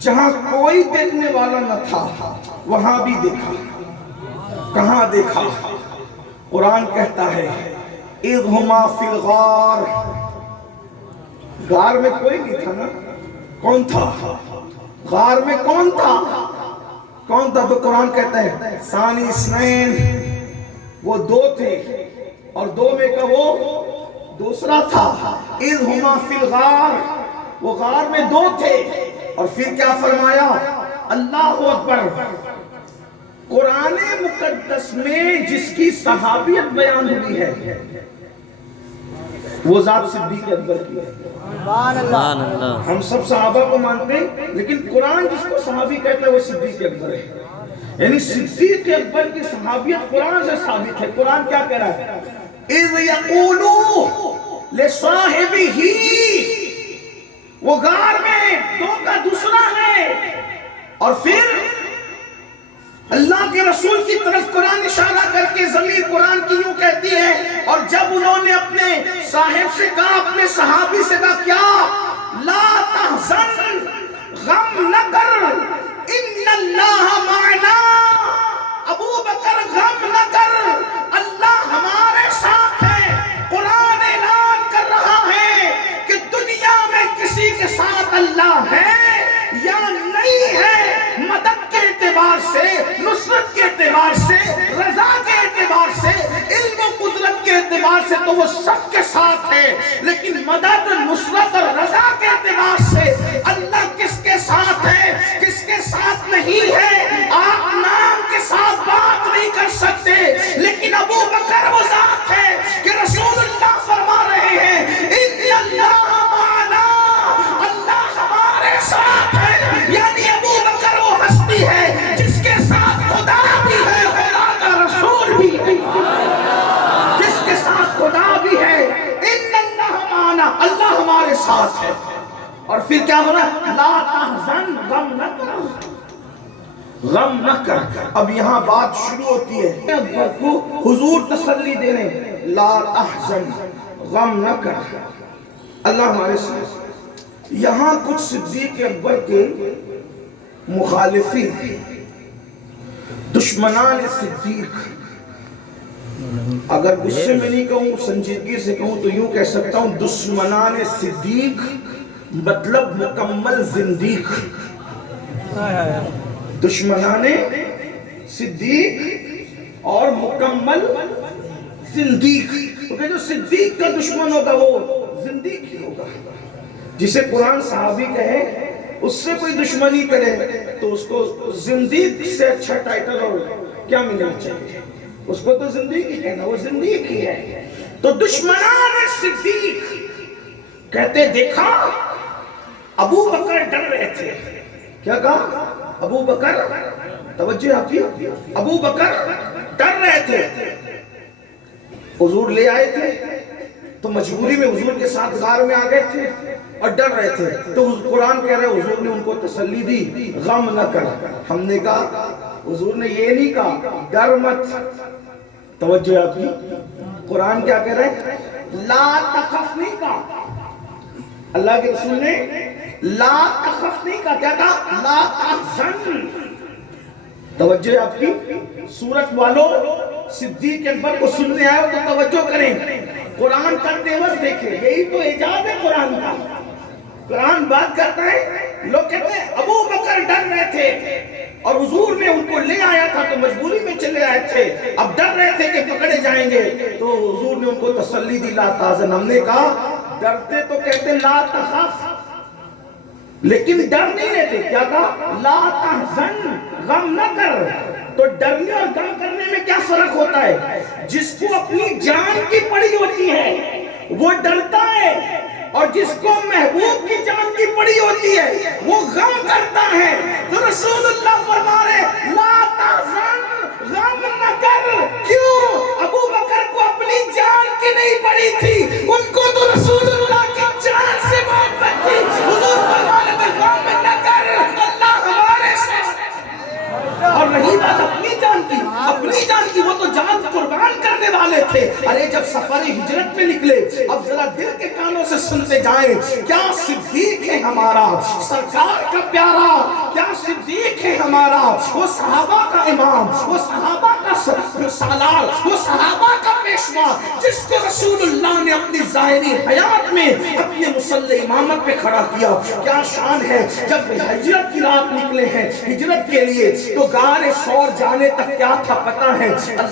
جہاں کوئی دیکھنے والا نہ تھا وہاں بھی دیکھا. کہاں دیکھا؟ قرآن کہتا ہے اذ ہما فی الغار. غار میں کوئی نہیں تھا نا. کون تھا غار میں؟ کون تھا؟ کون تھا؟ تو قرآن کہتا ہے ثانی اثنین، وہ دو تھے اور دو میں کا وہ دوسرا تھا. اذ ہما فی الغار، وہ غار میں دو تھے. اور پھر کیا فرمایا؟ اللہ اکبر. قرآن مقدس میں جس کی صحابیت بیان ہوئی ہے وہ ذات صدیق اکبر کی ہے. ہم سب صحابہ کو مانتے ہیں لیکن قرآن جس کو صحابی کہتا ہے وہ صدیق اکبر ہے. یعنی صدیق اکبر کی صحابیت قرآن سے ثابت ہے. قرآن کیا کہہ رہا ہے؟ اذ یقولو لصاحبہ، وہ غار میں دو کا دوسرا ہے. اور پھر اللہ کے رسول کی طرف قرآن اشارہ کر کے ضمیر قرآن کی یوں کہتی ہے. اور جب انہوں نے اپنے صاحب سے کہا، اپنے صحابی سے کہا کیا؟ لا تحزن، غم نہ کر، ان اللہ معنا. ابو بکر غم نہ کر، اللہ ہمارے ساتھ ہے. قرآن اعلان کر رہا ہے کہ دنیا میں کسی کے ساتھ اللہ ہے یا نہیں ہے. مدد کے اعتبار سے، نصرت کے اعتبار سے، رضا کے اعتبار سے، علم و قدرت کے اعتبار سے تو وہ سب کے ساتھ ہے. لیکن مدد، نصرت اور رضا کے اعتبار سے اللہ کس کے ساتھ ہے، کس کے ساتھ نہیں ہے، آپ نام کے ساتھ بات نہیں کر سکتے. لیکن ابو بکر وہ ذات ہے کہ رسول اللہ فرما رہے ہیں ان اللہ معنا، اللہ ہمارے ساتھ ہے. یعنی ابو بکر وہ ہستی ہے جس کے ساتھ خدا بھی ہے، خدا کا رسول بھی ہے. جس کے ساتھ خدا بھی ہے. ان اللہ معنا، اللہ ہمارے ساتھ ہے. اور پھر کیا ہو رہا ہے؟ لا تحزن، غم نہ کر، غم نہ کر. اب یہاں بات شروع ہوتی ہے اکبر کو حضور تسلی دے رہے ہیں. لا تحزن، غم نہ کر، اللہ ہمارے ساتھ. یہاں کچھ صدیق اکبر کے مخالفین، دشمنان صدیق، اگر غصے میں نہیں کہوں، سنجیدگی سے کہوں تو یوں کہہ سکتا ہوں دشمنان صدیق مطلب مکمل زندیق. دشمنان صدیق اور مکمل زندیق. کیونکہ جو صدیق کا دشمن ہوگا وہ زندیق ہی ہوگا. جسے قرآن صحابی کہے اس سے کوئی دشمنی کرے تو اس کو زندیق سے اچھا ٹائٹل اور کیا ملنا چاہیے؟ اس کو تو زندیق ہی کہنا، وہ زندیق ہی ہے. تو دشمنان صدیق کہتے دیکھا ابو بکر ڈر رہے تھے. کیا کہا؟ ابو بکر، توجہ آپ کی، ابو بکر ڈر رہے تھے. حضور لے آئے تھے تو مجبوری میں حضور کے ساتھ غار میں آ گئے تھے اور ڈر رہے تھے. تو قرآن کہہ رہے حضور نے ان کو تسلی دی غم نہ کر. ہم نے کہا حضور نے یہ نہیں کہا ڈر مت. توجہ آپ کی، قرآن کیا کہہ رہے ہیں؟ لا تخف نہیں کہا. اللہ کے رسول نے لا تخف نہیں کہا. کیا کہا؟ لا تحزن. توجہ آپ کی، سورت والوں صدیق اکبر کو سننے آئے تو توجہ کریں. قرآن کا تیور دیکھیں، یہی تو اعجاز ہے قرآن کا. قرآن بات کرتا ہے، لوگ کہتے ہیں ابو بکر ڈر رہے تھے اور حضور نے ان کو لے آیا تھا تو مجبوری میں چلے آئے تھے. اب ڈر رہے تھے کہ پکڑے جائیں گے تو حضور نے ان کو تسلی دی لا تحزن. ہم نے کہا ڈرتے تو کہتے لا تخف، لیکن ڈر نہیں لیتے. کیا کہا؟ لا تحزن، غم نہ کر. تو ڈرنے اور غم کرنے میں کیا فرق ہوتا ہے؟ جس کو اپنی جان کی پڑی ہوتی ہے وہ ڈرتا ہے، اور جس کو محبوب کی جان کی پڑی ہوتی ہے وہ غم کرتا ہے. تو رسول اللہ فرما رہے لا تحزن، غم نہ کر. کیوں؟ ابو بکر کو اپنی جان کی نہیں پڑی تھی، ان کو تو رسول اللہ کی جان سے محبت تھی. حضور فرما رہے غم نہ کر، اللہ ہمارے ساتھ. اور رہی بات اپنی جان کی، اپنی جان کی، وہ تو جان قربان کرنے والے تھے. ارے جب سفر ہجرت میں نکلے، اب ذرا دل کے کانوں سے سنتے جائیں، کیا صدیق ہے ہمارا، سرکار پیارا، کیا صدیق ہے ہمارا، وہ صحابہ کا امام، وہ صحابہ کا سالار، وہ صحابہ کا پیشوا، جس کو رسول اللہ نے اپنی ظاہری حیات میں اپنے مصلی امامت پہ کھڑا کیا۔ کیا شان ہے۔ جب ہجرت کی رات نکلے ہیں ہجرت کے لیے، تو غار ثور جانے تک کیا تھا پتہ ہے؟